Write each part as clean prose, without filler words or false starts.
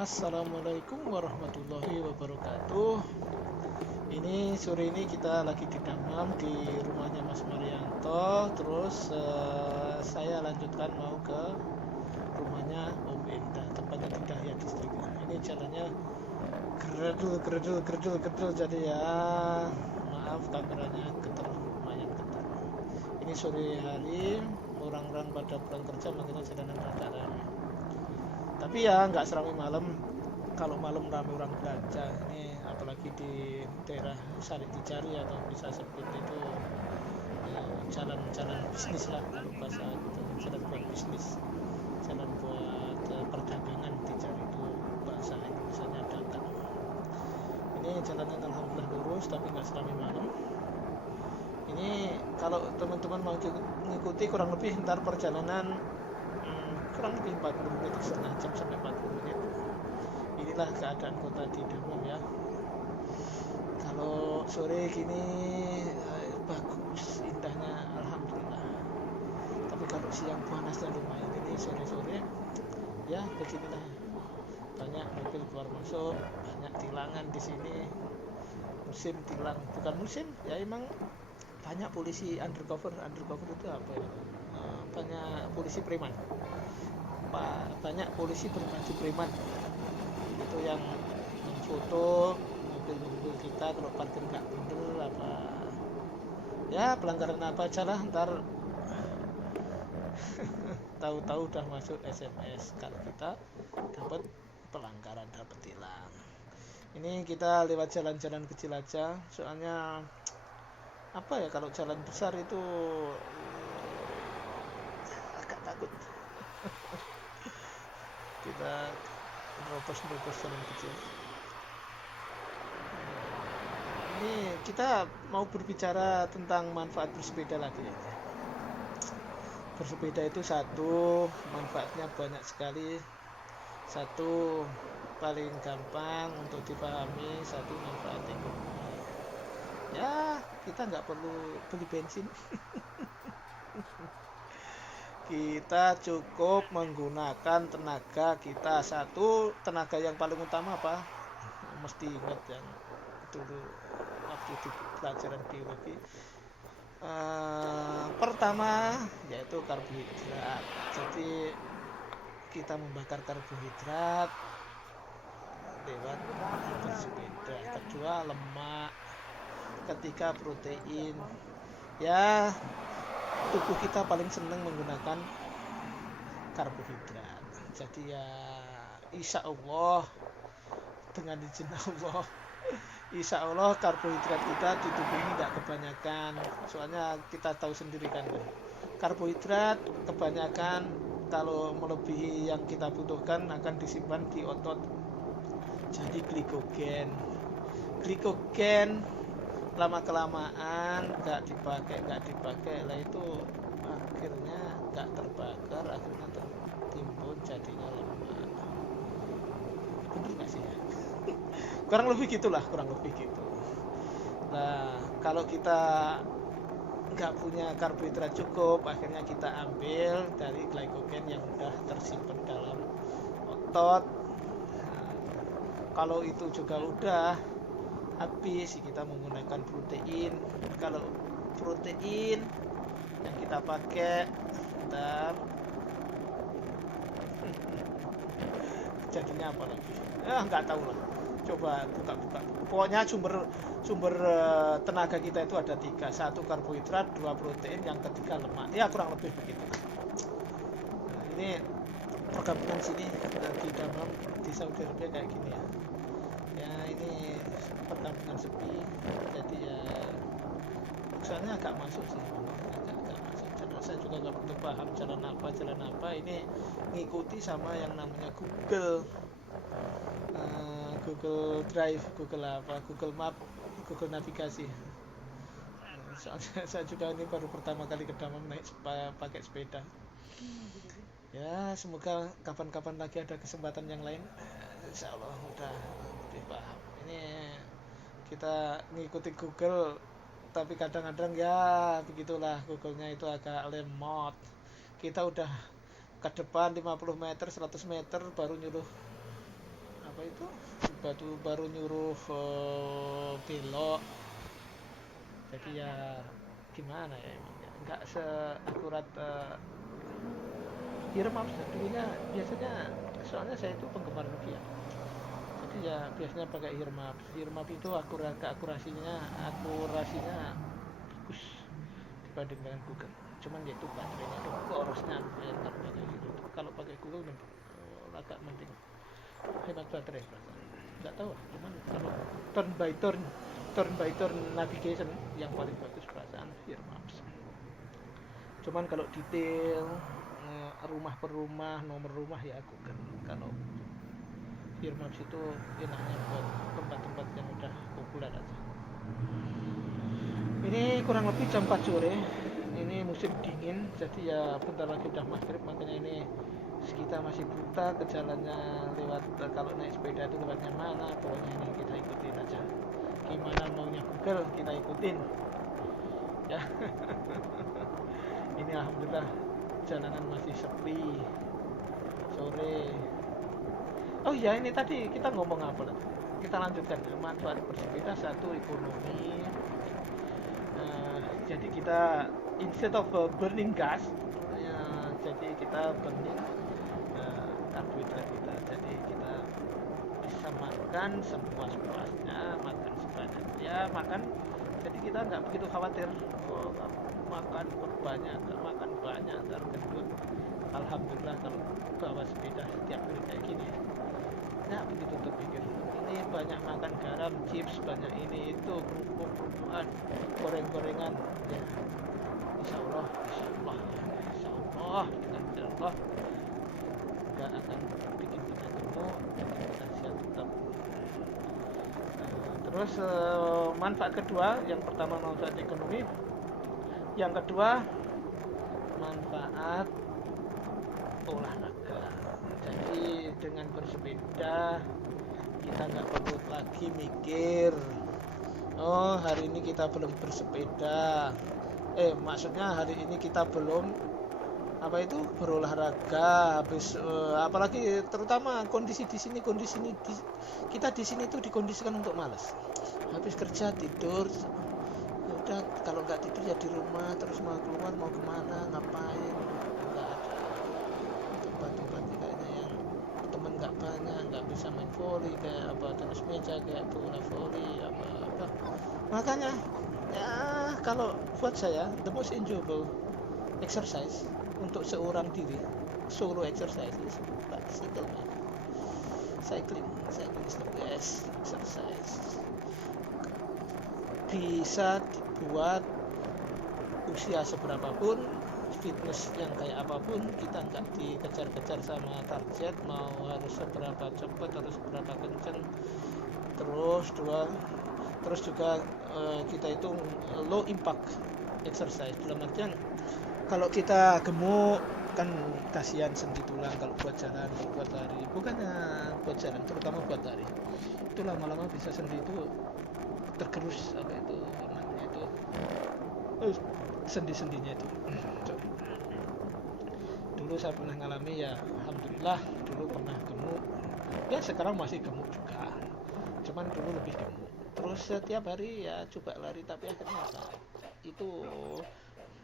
Assalamualaikum warahmatullahi wabarakatuh. Ini sore ini kita lagi di Damam di rumahnya Mas Marianto. Terus saya lanjutkan mau ke rumahnya Om Enda, tempatnya di Dahya Distrik. Ini jalannya gredel gredel gredel gredel, jadi ya maaf kameranya getar, lumayan getar. Ini sore hari, orang-orang pada pulang kerja, makanya jalanan rada ramai. Tapi ya nggak seramai malam. Kalau malam ramai orang belanja, ini apalagi di daerah Sari Tijari atau bisa sebut itu jalan-jalan bisnis lah, kalau bahasa gitu, jalan buat bisnis, jalan buat perdagangan. Tijari itu bahasa Indonesianya dagang. Ini jalannya alhamdulillah lurus tapi nggak seramai malam. Ini kalau teman-teman mau mengikuti kurang lebih ntar perjalanan kurang lebih 40 menit, setengah jam sampai 40 menit. Inilah keadaan kota di Damam ya. Kalau sore gini bagus, indahnya alhamdulillah. Tapi kalau siang panasnya lumayan. Ini sore-sore ya beginilah. Banyak mobil keluar masuk, banyak tilangan di sini. Musim tilang, bukan musim ya, emang banyak polisi undercover. Undercover itu apa ya? Banyak polisi preman. Banyak polisi berbaju preman itu yang memfoto mobil-mobil kita kalau parkir nggak bener, apa ya pelanggaran apa aja lah. Ntar tahu-tahu udah masuk SMS kalau kita dapat pelanggaran, dapat tilang. Ini kita lewat jalan-jalan kecil aja, soalnya apa ya, kalau jalan besar itu agak takut. Kita nerobos-nerobos jalan kecil. Ini kita mau berbicara tentang manfaat bersepeda lagi ya. Bersepeda itu satu, manfaatnya banyak sekali. Satu, paling gampang untuk dipahami, satu manfaat ekonomi. Ya, kita nggak perlu beli bensin. Kita cukup menggunakan tenaga kita. Satu, tenaga yang paling utama apa? Mesti ingat yang dulu waktu di pelajaran biologi. Pertama yaitu karbohidrat. Jadi kita membakar karbohidrat lewat bersepeda. Kedua, lemak. Ketiga, protein. Ya, tubuh kita paling senang menggunakan karbohidrat. Jadi ya insya Allah, dengan izin Allah, insya Allah karbohidrat kita di tubuh ini nggak kebanyakan. Soalnya kita tahu sendiri kan, karbohidrat kebanyakan kalau melebihi yang kita butuhkan akan disimpan di otot jadi glikogen. Glikogen lama kelamaan nggak dipakai lah, itu akhirnya nggak terbakar, akhirnya tertimbun jadinya lemak. Bener nggak sih ya? Kurang lebih gitulah, kurang lebih gitu. Nah, kalau kita nggak punya karbohidrat cukup, akhirnya kita ambil dari glikogen yang udah tersimpan dalam otot. Nah, kalau itu juga udah habis, kita menggunakan protein. Kalau protein yang kita pakai, ntar jadinya apa lagi? Nggak tahu lah. Coba buka-buka. Pokoknya sumber tenaga kita itu ada tiga. Satu karbohidrat, dua protein, yang ketiga lemak. Ya kurang lebih begitu. Nah, ini perkampungan sini di Damam di Saudi Arabia kayak gini ya. Ya ini perkampungan sepi. Jadi ya soalnya agak masuk sih. Agak masuk. Saya juga nggak begitu paham jalan apa. Ini ngikuti sama yang namanya Google Drive, Google Map, Google Navigasi. Soalnya saya juga ini baru pertama kali ke Damam naik pakai sepeda. Ya semoga kapan-kapan lagi ada kesempatan yang lain, insya Allah udah lebih paham. Ini kita ngikuti Google, tapi kadang-kadang ya begitulah, Google-nya itu agak lemot. Kita udah ke depan 50 meter 100 meter baru nyuruh apa itu baru nyuruh belok, jadi ya gimana ya, nggak seakurat earmuffs dulunya. Biasanya soalnya saya itu penggemar Nokia, jadi ya biasanya pakai earmuffs itu akurasinya bagus dibanding dengan Google. Cuman ya itu baterainya itu borosnya lumayan banyak gitu. Kalau pakai Google agak mending hemat baterai perasaan. Nggak tahu, cuman kalau turn by turn navigation yang paling bagus perasaan earmuffs. Cuman kalau detail rumah per rumah, nomor rumah ya Google. Kalau earmuffs itu enaknya buat tempat-tempat yang udah populer aja. Ini kurang lebih jam 4 sore. Ini musim dingin, jadi ya bentar lagi udah maghrib, makanya ini kita masih buta ke jalannya. Lewat kalau naik sepeda itu lewatnya mana, pokoknya ini kita ikutin aja. Gimana maunya Google kita ikutin. Ya. Ini alhamdulillah jalanan masih sepi sore. Oh iya, ini tadi kita ngomong apa lagi? Kita lanjutkan. Manfaat bersepeda, satu, ekonomi. Jadi kita instead of burning gas, jadi kita burning karbohidrat kita. Jadi kita bisa makan sepuas-puasnya, makan sebanyaknya, makan. Jadi kita nggak begitu khawatir makan banyak ntar gendut. Alhamdulillah kalau bawa sepeda setiap hari kayak gini, nggak begitu terpikir. Ini banyak makan garam, chips, banyak ini itu, kerupuk-kerupukan, goreng-gorengan. Ya, insya Allah dengan Allah nggak akan bikin kita gemuk, bikin kita sehat tetap. Terus manfaat kedua, yang pertama manfaat ekonomi, yang kedua manfaat olahraga. Jadi dengan bersepeda kita nggak perlu lagi mikir, oh hari ini kita belum bersepeda, maksudnya hari ini kita belum berolahraga. Habis apalagi terutama kondisi di sini kita di sini tuh dikondisikan untuk malas. Habis kerja tidur, udah kalau nggak tidur ya di rumah, terus mau keluar mau kemana, ngapain, nggak ada tempat-tempat kayaknya yang temen nggak banyak, nggak bisa main volley kayak tenis meja, kayak bola volley apa. Makanya ya kalau buat saya the most enjoyable exercise untuk seorang diri, solo exercise is bicycle, man. Cycling is the best exercise. Bisa dibuat usia seberapapun, fitness yang kayak apapun, kita nggak dikejar-kejar sama target mau harus seberapa cepat, harus seberapa kenceng. Terus juga kita itu low impact exercise, dalam artian kalau kita gemuk kan kasihan sendi tulang kalau buat jalan, buat lari, bukannya buat jalan, terutama buat lari itu lama-lama bisa sendi itu tergerus, namanya itu sendi-sendinya itu. Dulu saya pernah ngalami, ya alhamdulillah dulu pernah gemuk, ya sekarang masih gemuk juga, cuman dulu lebih gemuk. Terus setiap hari ya coba lari, tapi akhirnya itu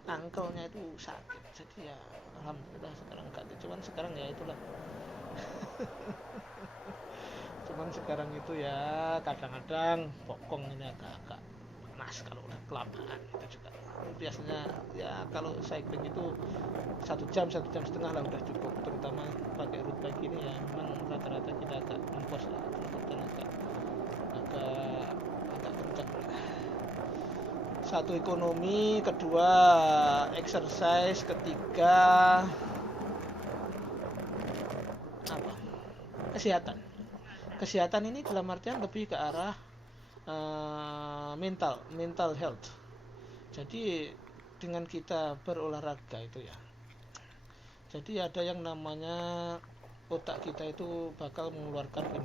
angkelnya itu sakit, jadi ya alhamdulillah sekarang enggak. Cuman sekarang ya itulah cuman sekarang itu ya kadang-kadang bokong ini agak panas kalau udah kelamaan. Itu juga biasanya ya kalau cycling itu 1 jam 1,5 jam lah udah cukup, terutama pakai road bike ini ya memang rata-rata kita agak ngempos lah, agak kencang lah. Satu ekonomi, kedua exercise, ketiga kesehatan ini dalam artian lebih ke arah mental health. Jadi dengan kita berolahraga itu ya, jadi ada yang namanya otak kita itu bakal mengeluarkan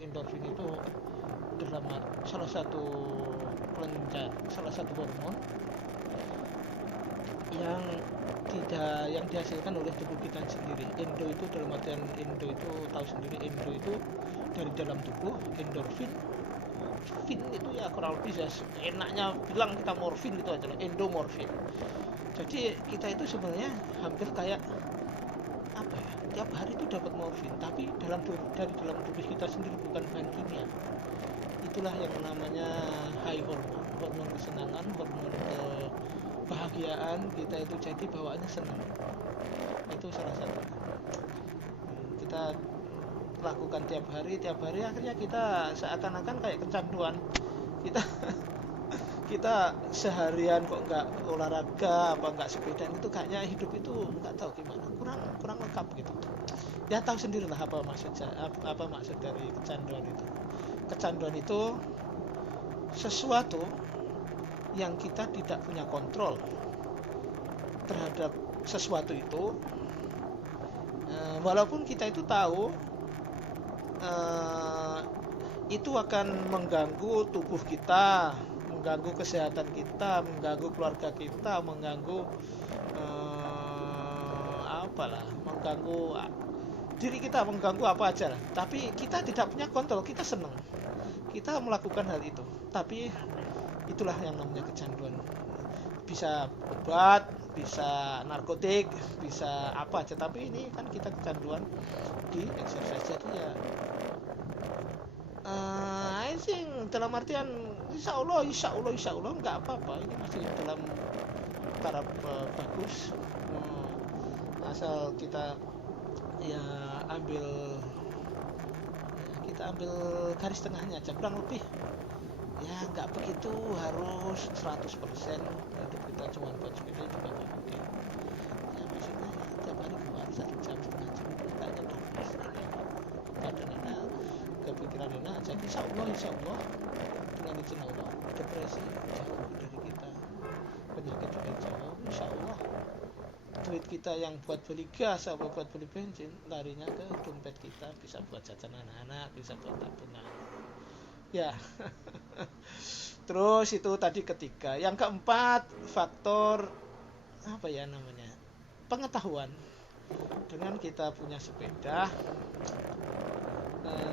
endorfin itu dalam salah satu hormon yang dihasilkan oleh tubuh kita sendiri. Endo itu dalam artian, endo itu tahu sendiri, endo itu dari dalam tubuh, endorfin. Fin itu ya kurang lebih ya enaknya bilang kita morfin gitu aja lah, endomorfin. Jadi kita itu sebenarnya hampir kayak apa ya, tiap hari itu dapat morfin, tapi dari dalam tubuh kita sendiri, bukan bahan kimia. Itulah yang namanya high hormone, hormon kesenangan, hormon kebahagiaan. Kita itu jadi bawaannya senang. Itu salah satu kita lakukan tiap hari, akhirnya kita seakan-akan kayak kecanduan. Kita seharian kok nggak olahraga, apa nggak sepeda, itu kayaknya hidup itu nggak tahu gimana, kurang lengkap gitu. Ya tahu sendirilah apa maksud dari kecanduan itu. Kecanduan itu sesuatu yang kita tidak punya kontrol terhadap sesuatu itu, walaupun kita itu tahu itu akan mengganggu tubuh kita, mengganggu kesehatan kita, mengganggu keluarga kita, mengganggu mengganggu diri kita, mengganggu apa aja lah. Tapi kita tidak punya kontrol, kita senang, kita melakukan hal itu. Tapi itulah yang namanya kecanduan. Bisa obat, bisa narkotik, bisa apa aja. Tapi ini kan kita kecanduan di exercise. Jadi ya I think dalam artian insya Allah nggak apa-apa, ini masih dalam taraf bagus, asal kita ya kita ambil garis tengahnya aja, kurang lebih ya nggak begitu harus 100% hidup kita cuma buat sepeda, juga nggak mungkin ya. Maksudnya ya, tiap hari keluar 1 jam, setengah jam, kayaknya udah fresh ya. Badan enak, kepikiran enak. Jadi insya Allah dengan izin Allah depresi jauh dari kita, penyakit juga jauh. Insya Allah duit kita yang buat beli gas atau buat beli bensin larinya ke dompet kita, bisa buat jajan anak-anak, bisa buat tabungan ya. Terus itu tadi ketiga. Yang keempat, faktor apa ya namanya, pengetahuan. Dengan kita punya sepeda,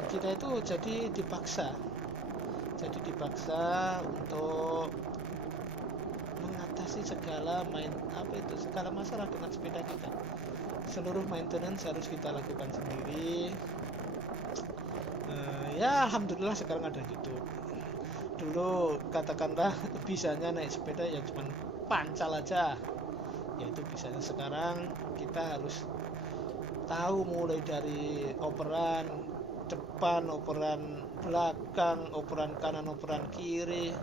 kita itu jadi dipaksa untuk mengatasi segala masalah dengan sepeda kita. Seluruh maintenance harus kita lakukan sendiri. Ya alhamdulillah sekarang ada YouTube. Dulu katakanlah bisanya naik sepeda ya cuman pancal aja, ya itu bisanya. Sekarang kita harus tahu mulai dari operan depan, operan belakang, operan kanan, operan kiri,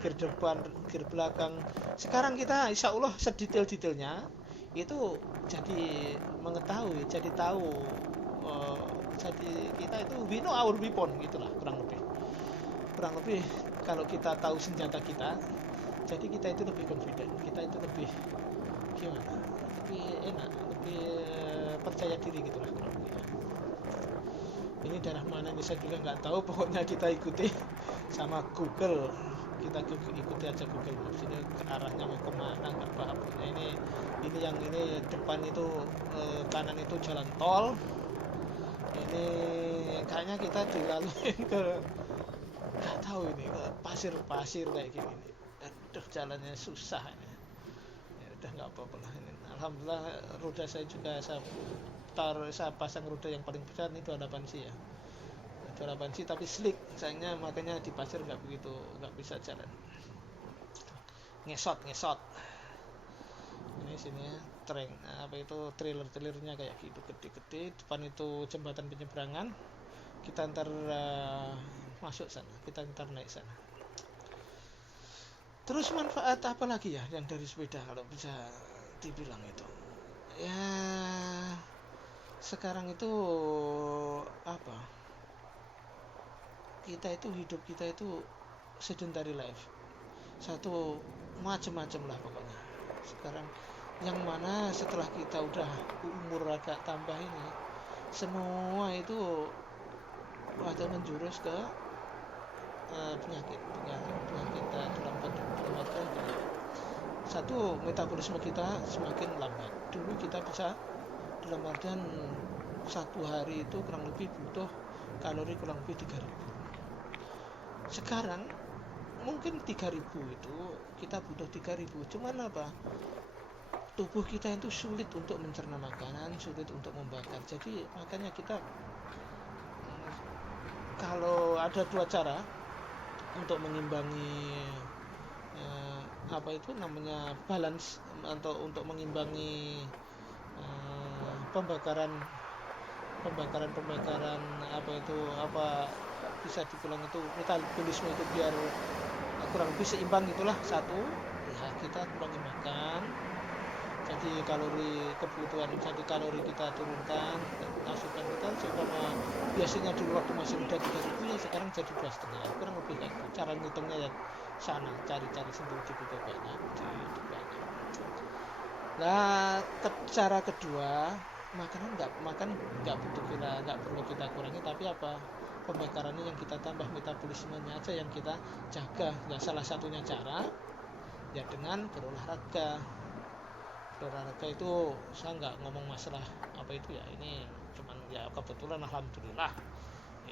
gear depan, gear belakang. Sekarang kita insya Allah sedetail-detailnya itu jadi mengetahui, jadi tahu. Jadi kita itu we know our weapon gitulah, kurang lebih kalau kita tahu senjata kita, jadi kita itu lebih confident, kita itu lebih gimana, lebih enak, lebih percaya diri gitulah kurang lebih. Ini daerah mana ini saya juga nggak tahu, pokoknya kita ikuti sama Google, kita ikuti aja Google Maps, ini ke arahnya mau kemana nggak paham. Pokoknya ini depan itu kanan itu jalan tol, ini kayaknya kita dilaluin ke nggak tahu ini ke pasir kayak gini nih. Aduh jalannya susah ini. Ya udah nggak apa-apa lah ini. Alhamdulillah roda saya juga saya pasang roda yang paling besar ini 28C ya. 28C tapi slick, sayangnya makanya di pasir nggak bisa jalan. Ngesot. Ini sini ya, trailernya kayak gitu gede-gede. Depan itu jembatan penyeberangan. Kita ntar masuk sana, kita ntar naik sana. Terus manfaat apa lagi ya yang dari sepeda kalau bisa dibilang itu? Ya sekarang itu apa? Hidup kita itu sedentary life. Satu macam-macam lah pokoknya. Sekarang yang mana setelah kita udah umur agak tambah ini, semua itu pada menjurus ke penyakit dalam artian satu, metabolisme kita semakin lambat. Dulu kita bisa dalam artian satu hari itu kurang lebih butuh kalori kurang lebih 3000. Sekarang mungkin 3000 itu kita butuh 3000, cuman apa, tubuh kita itu sulit untuk mencerna makanan, sulit untuk membakar. Jadi makanya kita, kalau ada dua cara untuk mengimbangi apa itu namanya balance, atau untuk mengimbangi pembakaran apa itu, apa bisa dibilang itu metabolisme itu biar kurang lebih seimbang itulah. Satu, ya kita kurangi makan, jadi kebutuhan kalori kita turunkan, asupan kita supaya biasanya dulu waktu masih muda 3000, ya sekarang jadi 2,5, kurang lebih kayak gitu. Cara ngitungnya ya sana, cari sendiri di buku banyak. Nah, cara kedua, makanan nggak butuh nggak perlu kita kurangi, tapi apa, pembakarannya yang kita tambah, metabolismenya aja yang kita jaga. Nah, salah satunya cara ya dengan berolahraga itu. Saya nggak ngomong masalah apa itu ya, ini cuman ya kebetulan alhamdulillah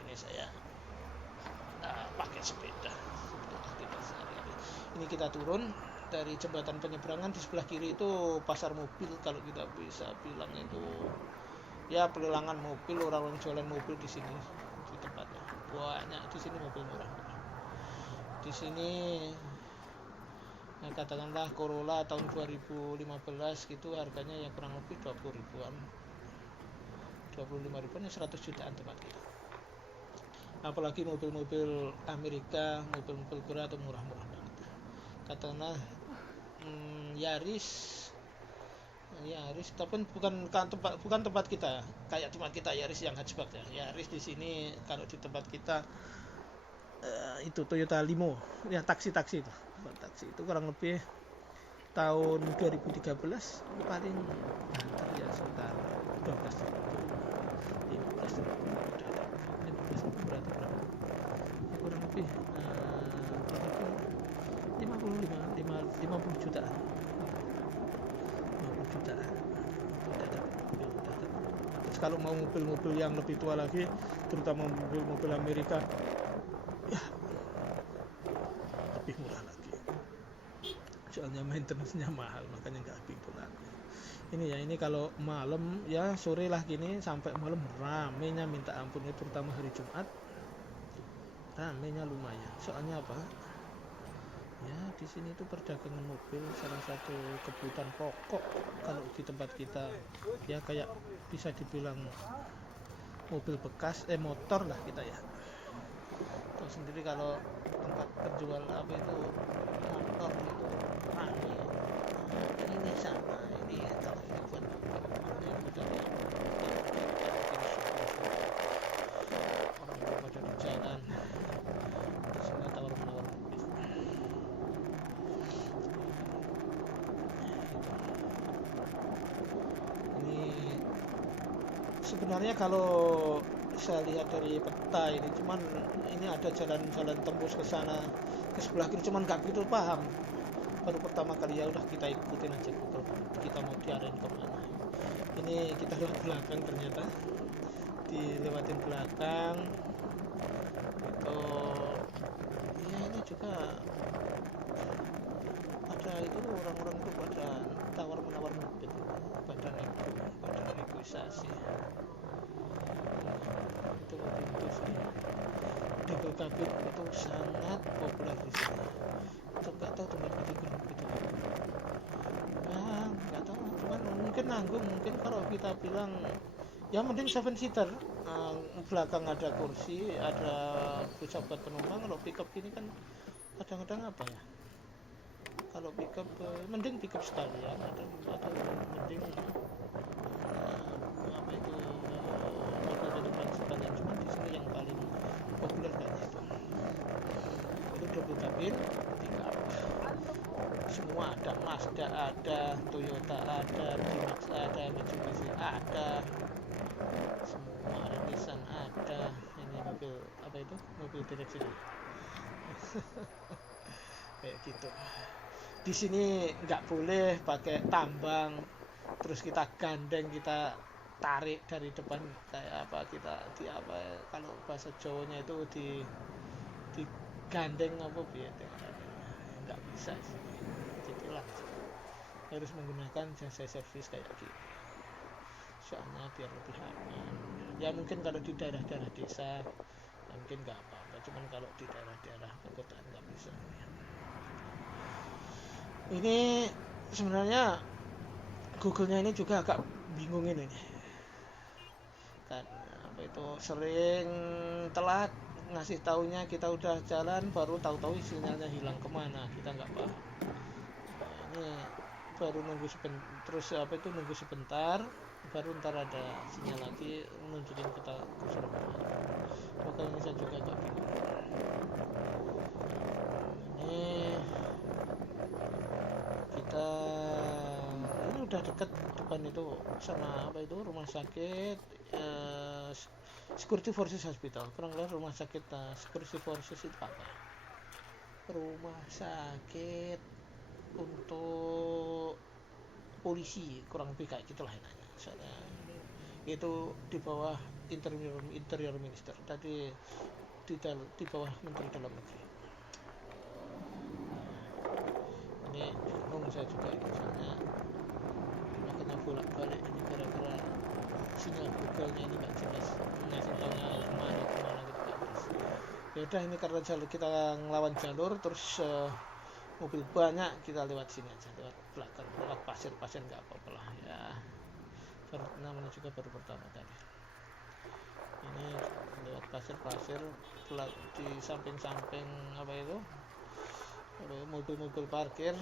ini saya pakai sepeda untuk aktivitas sehari-hari. Ini kita turun dari jembatan penyeberangan, di sebelah kiri itu pasar mobil, kalau kita bisa bilang itu ya pelelangan mobil, orang-orang jualan mobil di sini, di tempatnya banyak di sini mobil murah-murah. Di sini katakanlah Corolla tahun 2015 gitu harganya ya kurang lebih 20 ribuan, 25 ribuan, ya 100 jutaan tempat kita. Apalagi mobil-mobil Amerika, mobil-mobil Korea atau murah-murah banget. Katakanlah Yaris, tapi bukan tempat kita, kayak tempat kita Yaris yang hatchback ya. Yaris di sini kalau di tempat kita itu Toyota Limo, ya taksi itu. Taksi itu kurang lebih tahun 2013 paling banter ya sekitar 12 ribu, 15 ribu, 15 ribu berarti berapa ya, kurang lebih 50 jutaan. Terus kalau mau mobil-mobil yang lebih tua lagi, terutama mobil-mobil Amerika, ya lebih murah lagi, soalnya maintenance-nya mahal, makanya nggak pintu lagi. Ini kalau malam ya, sore lah gini sampai malam ramenya minta ampun, terutama hari Jumat ramenya lumayan. Soalnya apa ya, di sini itu perdagangan mobil salah satu kebutuhan pokok kalau di tempat kita ya, kayak bisa dibilang mobil bekas, motor lah kita ya. Tahu sendiri kalau tempat penjual apa itu motor itu rame, ini sama ini kalau ini buat yang udah orang pada di jalan semua tawar-menawar mobil. Ini sebenarnya kalau saya lihat dari peta ini, cuman ini ada jalan-jalan tembus ke sana ke sebelah kiri, cuman nggak begitu paham. Baru pertama kali, ya udah kita ikutin aja Google, kita mau diarahin kemana. Ini kita lihat belakang, ternyata dilewatin belakang itu ya, ini juga ada itu orang-orang itu pada tawar-menawar mobil, pada negosiasi. Itu mobil sini double cabin itu sangat populer di sini. Itu nggak tahu tempat itu kurang gitu. Nah, nggak tahu, cuman mungkin nanggung, mungkin kalau kita bilang ya mending 7-seater, belakang ada kursi, ada bisa buat penumpang. Kalau pickup ini kan kadang-kadang apa ya, kalau pickup mending pickup sekalian, atau mending apa itu mobil penumpang sekalian. Cuman di sini yang paling populer kayaknya itu double cabin pickup. Semua ada, Mazda ada, Toyota ada, D-Max ada, Mitsubishi ada, semua ada, Nissan ada. Ini mobil apa itu, mobil direksi kayak gitu. Di sini nggak boleh pakai tambang, terus kita gandeng, kita tarik dari depan, kayak apa kita di apa ya, kalau bahasa Jawanya itu digandeng apa biar nggak bisa sih, jadi langsung harus menggunakan jasa servis kayak gitu, soalnya biar lebih aman. Ya mungkin kalau di daerah-daerah desa ya mungkin nggak apa-apa, cuman kalau di daerah-daerah perkotaan nggak bisa. Ini sebenarnya Google-nya ini juga agak bingung ini kan, apa itu sering telat ngasih taunya, kita udah jalan baru tahu-tahu sinyalnya hilang kemana, kita nggak paham. Nah, ini baru nunggu sebentar, terus apa itu nunggu sebentar baru ntar ada sinyal lagi nunjukin kita kursor kemana. Makanya ini saya juga agak bingung. Ini kita ini udah deket depan itu sama apa itu rumah sakit Security Forces Hospital, kurang lebih rumah sakit. Security Forces itu apa? Rumah sakit untuk polisi, kurang lebih kayak gitulah enaknya. Soalnya itu di bawah interior minister, tadi di bawah menteri dalam negeri. Ini bingung saya juga ini, soalnya makanya bolak-balik ini gara-gara sinyal Google-nya ini nggak jelas, ngasih taunya kemana gitu nggak jelas. Ya udah, ini karena jalur kita ngelawan jalur, terus mobil banyak, kita lewat sini aja, lewat belakang, lewat pasir nggak apa-apa lah ya, namanya juga baru pertama tadi. Ini lewat pasir di samping-samping apa itu mobil-mobil parkir.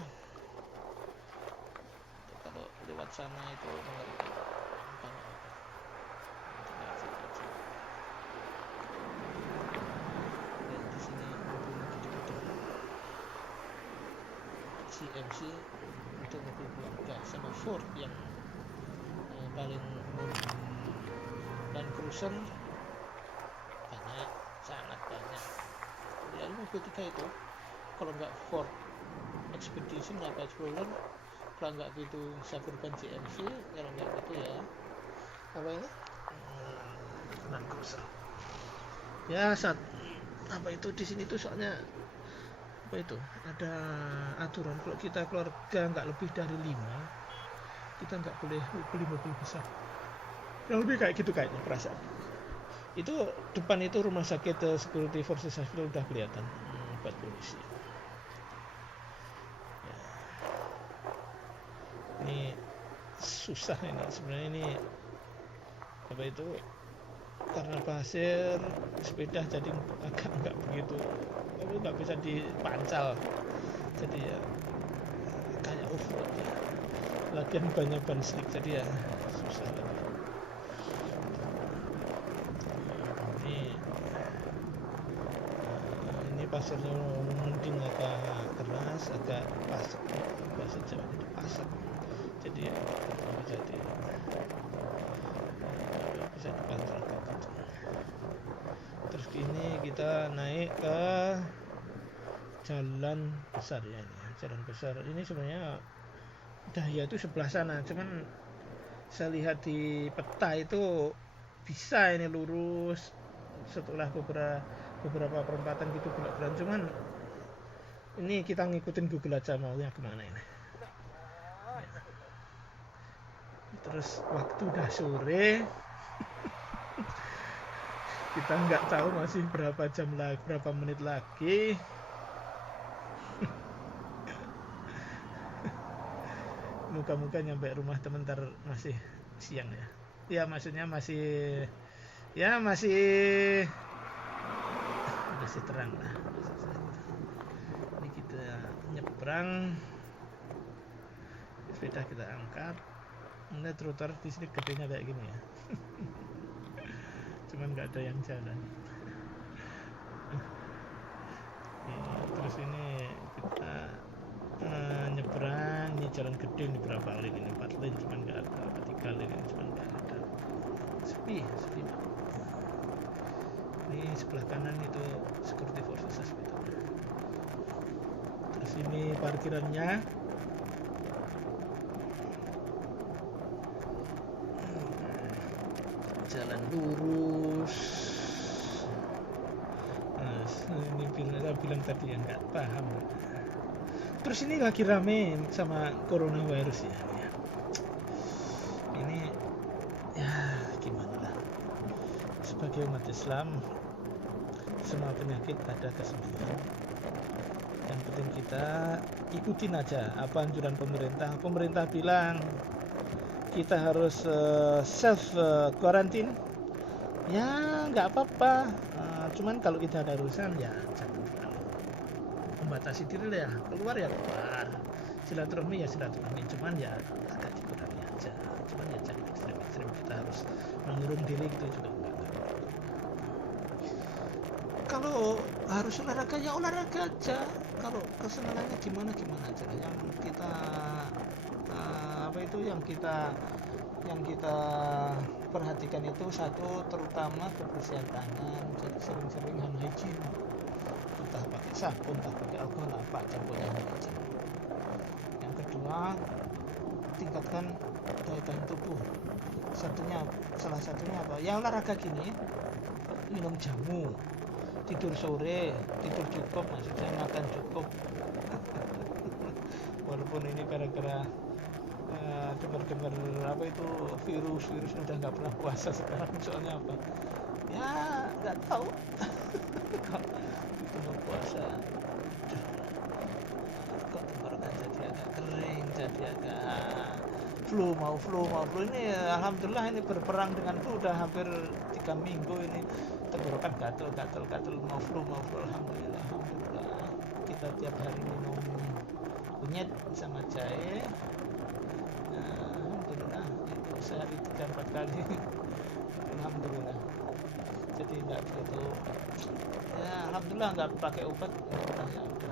Kalau lewat sana itu mengerikan. Di sini mobil gede-gede, GMC untuk mobil keluarga, sama Ford yang paling murah. Dan Cruiser banyak, sangat banyak. Ya mobil tiga itu, kalau nggak Ford Expedition apa Explorer, kalau nggak gitu Suburban GMC, kalau nggak gitu ya apa ini Land Cruiser. Ya saat apa itu di sini tuh soalnya apa itu ada aturan, kalau kita keluarga nggak lebih dari 5, kita nggak boleh beli mobil besar. Yang lebih kayak gitu kayaknya perasaan. Itu depan itu rumah sakit Security Forces Hospital udah kelihatan buat polisi. Ya. Ini susah ini sebenarnya, ini apa itu karena pasir, sepeda jadi agak nggak begitu, tapi nggak bisa dipancal, jadi ya kayak off-road ya. Lagian banyak ban slick, jadi ya susah lagi. Ini pasirnya mungkin agak keras, agak pasak, bahasa Jawa itu pasak, jadi ya bisa dipancal gitu. Terus ini kita naik ke jalan besar ya, ini jalan besar ini sebenarnya Dahya itu sebelah sana, cuman saya lihat di peta itu bisa ini lurus setelah beberapa perempatan gitu belak-belakan, cuman ini kita ngikutin Google aja maunya kemana ini. Terus waktu udah sore, kita nggak tahu masih berapa jam lagi, berapa menit lagi. Muka-muka nyampe rumah temen ntar masih siang ya. Ya maksudnya masih terang lah. Ini kita nyebrang, sepeda kita angkat. Ini trotoar di sini gedenya kayak gini ya. Cuman nggak ada yang jalan. Terus ini kita nyebrang, ini jalan gede, ini berapa lane ini, 4 lane cuman nggak ada, apa 3 lane ini cuman nggak ada, sepi. Ini sebelah kanan itu Security Forces Hospital. Terus ini parkirannya. Ini saya bilang tadi ya nggak paham. Terus ini lagi rame sama coronavirus ya. Ini ya gimana lah. Sebagai umat Islam, semua penyakit ada kesembuhan. Yang penting kita ikutin aja apa anjuran pemerintah. Pemerintah bilang kita harus self quarantine. Ya nggak apa-apa. Cuman kalau kita ada urusan ya jangan membatasi diri ya, keluar ya keluar, silaturahmi ya silaturahmi, cuman ya agak dikurangi aja, cuman ya jangan ekstrim-ekstrim kita harus mengurung diri gitu juga enggak. Kalau harus olahraga ya olahraga aja, kalau kesenangannya gimana aja, yang kita yang kita perhatikan itu satu, terutama kebersihan tangan, jadi sering-sering hand hygiene, entah pakai sabun, entah pakai alkohol, apa campurnya aja. Yang kedua, tingkatkan daya tahan tubuh. Salah satunya apa? Ya olahraga gini, minum jamu, tidur sore, tidur cukup, maksudnya makan cukup. Walaupun ini gara-gara dengar apa itu virus udah nggak pernah puasa sekarang, soalnya apa ya nggak tahu. Itu mau puasa kok tenggorokan jadi agak kering, jadi agak flu ini alhamdulillah ini berperang dengan flu udah hampir 3 minggu ini, tenggorokan gatel mau flu alhamdulillah kita tiap hari minum kunyit sama jahe. Alhamdulillah itu sehari 3-4 kali. Alhamdulillah, jadi nggak begitu ya, alhamdulillah nggak pakai obat, ya udah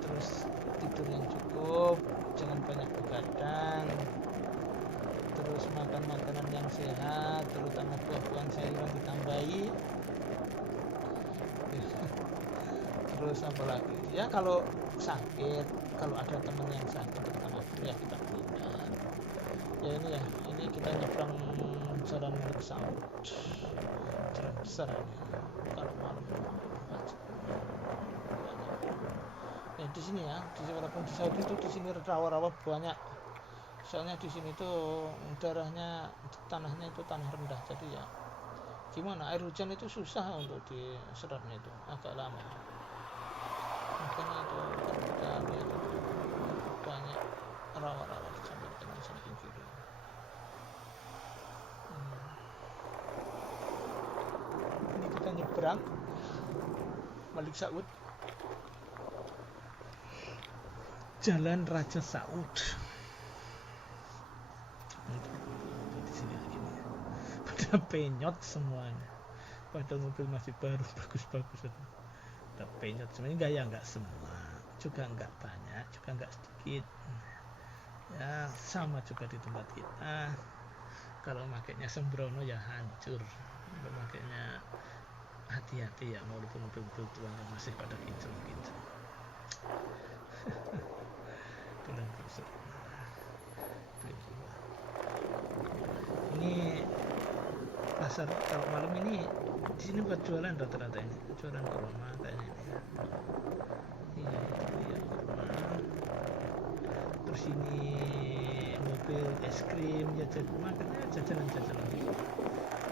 terus tidur yang cukup, jangan banyak begadang, terus makan makanan yang sehat, terutama buah-buahan sayuran ditambahi. Terus apa lagi ya, kalau sakit, kalau ada teman yang sakit terutama ya kita berikan ya. Ini kita nyebrang Jalan Malik Saud, jalan besar ini, kalau malam ya di sini ya, walaupun di Saudi itu di sini rawa-rawa banyak, soalnya di sini tuh tanahnya itu tanah rendah, jadi ya gimana, air hujan itu susah untuk diserapnya, itu agak lama. Makanya itu ketika lihat itu banyak rawa-rawa di samping kiri. Ini kita nyebrang Malik Saud, Jalan Raja Saud. Di sini lagi nih, pada penyot semuanya, padahal mobil masih baru, bagus-bagus. Udah penyot semuanya, nggak semua, juga nggak banyak, juga nggak sedikit. Ya sama juga di tempat kita, kalau makainya sembrono ya hancur, kalau makainya hati-hati ya, walaupun mobil-mobil tua masih pada kinclong-kinclong. Ini pasar kalau malam ini di sini buat jualan rata-rata, ini jualan kurma kayaknya ini. Iya kurma. Terus ini mobil es krim, ya makannya jajanan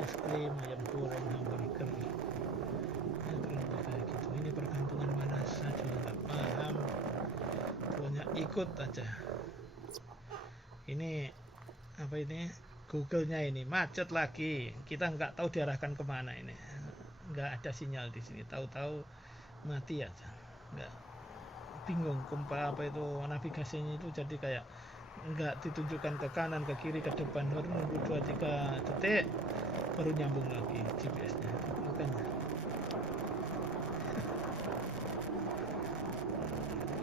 es krim, ayam goreng, hamburger ya, kayak gitu. Ini perkampungan mana saya juga nggak paham, pokoknya ikut aja. Ini apa ini, Google-nya ini macet lagi, kita nggak tahu diarahkan kemana, ini nggak ada sinyal di sini, tahu-tahu mati aja, nggak, bingung apa itu navigasinya itu, jadi kayak nggak ditunjukkan ke kanan, ke kiri, ke depan, baru nunggu 2-3 detik baru nyambung lagi GPS-nya. Makanya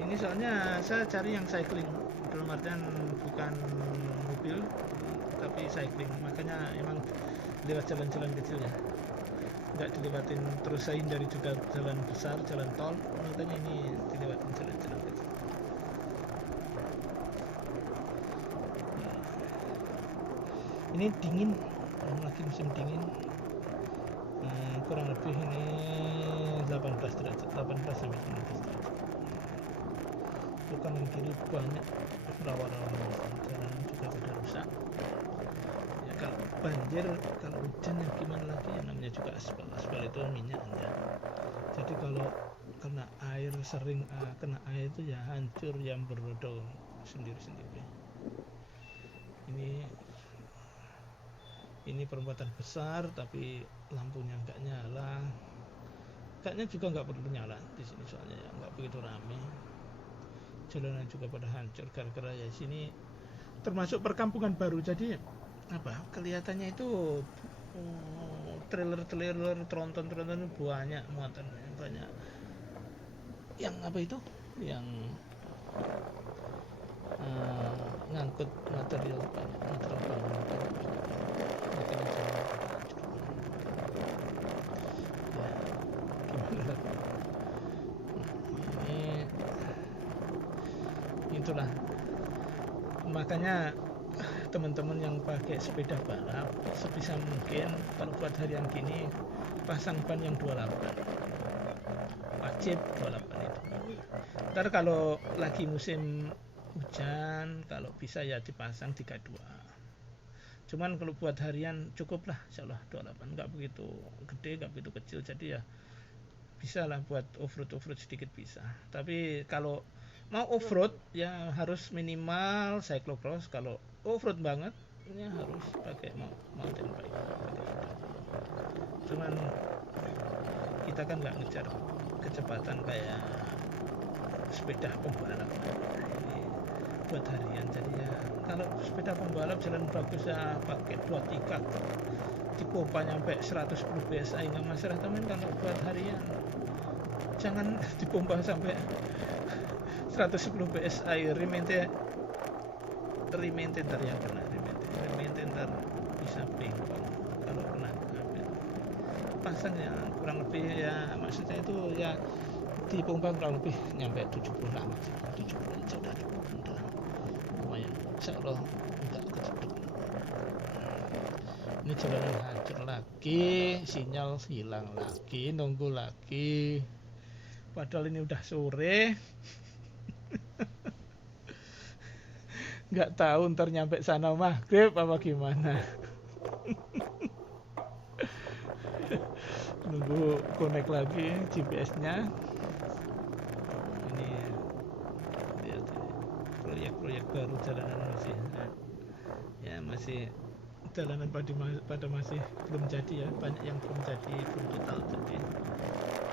ini soalnya saya cari yang cycling, dalam artian bukan mobil tapi cycling, makanya emang lewat jalan-jalan kecil ya, nggak dilewatin, terus saya hindari juga jalan besar, jalan tol, makanya ini dilewatin jalan-jalan kecil. Ini dingin, lagi musim dingin. Kurang lebih ini 18 derajat, 18 sampai 19 derajat. Itu kanan kiri banyak rawa-rawa, jalanan juga pada rusak. Ya kalau banjir, kalau hujan ya gimana lagi, ya namanya juga aspal. Aspal itu minyak ya. Jadi kalau kena air sering kena air itu ya hancur yang berodol sendiri-sendiri. Ini perempatan besar tapi lampunya nggak nyala. Kayaknya juga nggak perlu nyala di sini soalnya ya nggak begitu ramai. Jalanan juga pada hancur gara-gara ya sini termasuk perkampungan baru, jadi apa kelihatannya itu trailer tronton banyak muatannya, banyak yang apa itu yang ngangkut material banyak, material banyak, makanya jalan pada hancur. Ya gimana lagi, itulah makanya teman-teman yang pakai sepeda balap sebisa mungkin kalau buat harian gini pasang ban yang 28, wajib 28 itu. Ntar kalau lagi musim hujan kalau bisa ya dipasang 32. Cuman kalau buat harian cukup lah insyaallah 28, nggak begitu gede nggak begitu kecil, jadi ya bisa lah buat off-road sedikit bisa. Tapi kalau mau off-road ya harus minimal cyclocross, kalau off-road banget ya harus pakai mountain bike, pakai sepeda. Cuman kita kan nggak ngejar kecepatan kayak sepeda pembalap. Ini buat harian, jadi ya kalau sepeda pembalap jalan bagus ya pakai 23 dipompa nyampe 110 PSI nggak masalah teman. Kalau buat harian jangan dipompa sampai 110 PSI, remente ntar yang kena, remente ntar bisa pingpong kalau kena kabel. Pasang yang kurang lebih ya maksudnya itu ya dipompa kurang lebih nyampe 70 lah, 70 aja udah cukup, udah lumayan insyaallah enggak kejeduk. Ini jalanan hancur lagi, sinyal hilang lagi, nunggu lagi, padahal ini udah sore. Nggak tahu ntar nyampe sana maghrib apa gimana. Nunggu connect lagi GPS-nya. Ini lihat proyek-proyek baru jalanan masih ya masih jalanan pada masih belum jadi ya, banyak yang belum jadi, belum total jadi.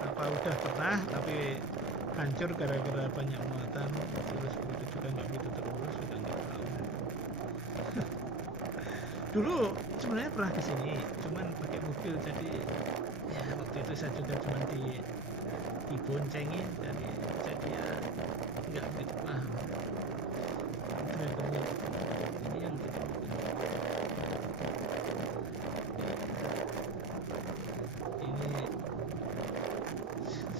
Apa udah pernah tapi hancur gara-gara banyak muatan, terus begitu juga nggak begitu terurus, juga nggak tahu. Dulu sebenarnya pernah kesini, cuman pakai mobil, jadi ya waktu itu saya juga cuma diboncengin, jadi ya nggak begitu paham. Drivernya ini yang gitu. Ini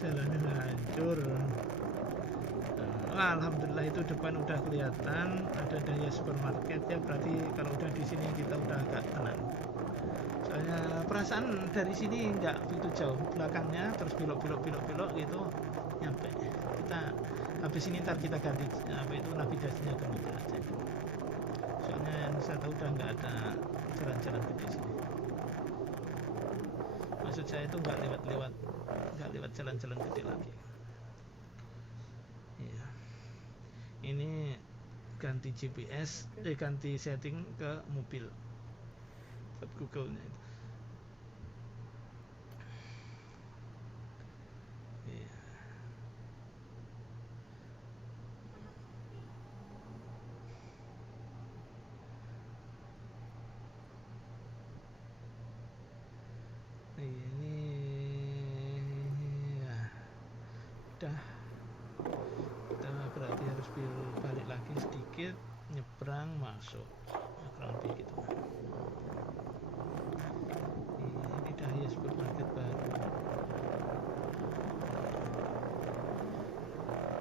jalannya hancur. Alhamdulillah itu depan udah kelihatan ada Daya supermarket ya, berarti kalau udah di sini kita udah agak tenang. Soalnya perasaan dari sini nggak begitu jauh, belakangnya terus belok gitu nyampe. Kita habis ini ntar kita ganti apa itu navigasinya ke mobil aja. Soalnya yang saya tahu udah nggak ada jalan-jalan gede sini. Maksud saya itu nggak lewat jalan-jalan gede lagi. Iya. Ini ganti GPS, ganti setting ke mobil buat Google-nya itu. Iya. Ini ya udah, kita berarti harus balik lagi sedikit, nyebrang masuk, kurang lebih gitu. Ini Daya supermarket baru.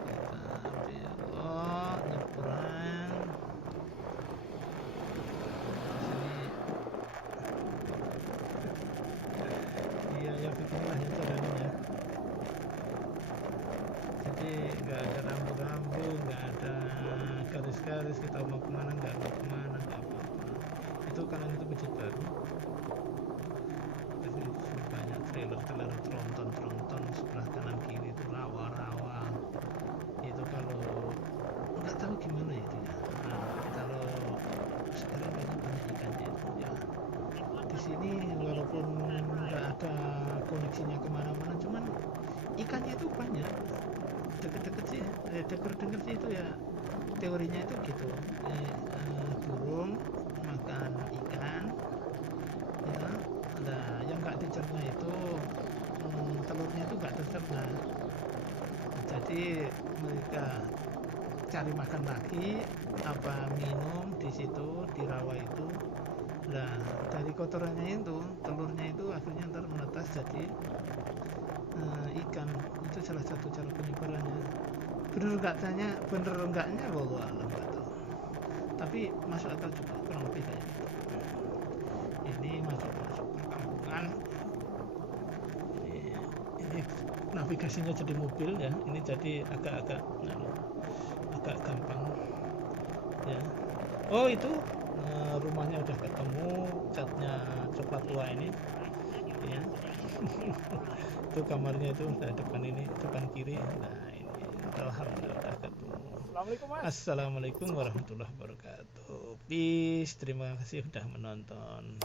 Kita belok, nyebrang. Sini nggak ada rambu-rambu, nggak ada garis-garis, kita mau kemana nggak apa-apa. Itu karena itu masjid baru. Jadi banyak trailer tronton sebelah kanan kiri itu rawa-rawa. Itu kalau nggak tahu gimana itu ya. Kalau sekarang banyak ikannya itu ya. Di sini walaupun nggak ada koneksinya kemana-mana, cuman ikannya itu banyak. Deket-deket sih, denger sih itu ya, teorinya itu gitu. Burung makan ikan ya. Nah, yang nggak dicerna itu telurnya itu nggak tercerna, jadi mereka cari makan lagi, apa minum di situ di rawa itu. Nah, dari kotorannya itu telurnya itu akhirnya ntar menetas jadi ikan. Itu salah satu cara penyebarannya. Bener enggaknya wallahu alam, nggak tahu, tapi masuk akal juga, kurang lebih kayak gitu. Ini masuk perkampungan. Ini navigasinya jadi mobil ya, ini jadi agak gampang ya. Oh itu rumahnya udah ketemu, catnya coklat tua ini ya. Itu kamarnya itu depan kiri. Nah ini alhamdulillah udah ketemu. Assalamualaikum warahmatullahi wabarakatuh. Peace, terima kasih sudah menonton.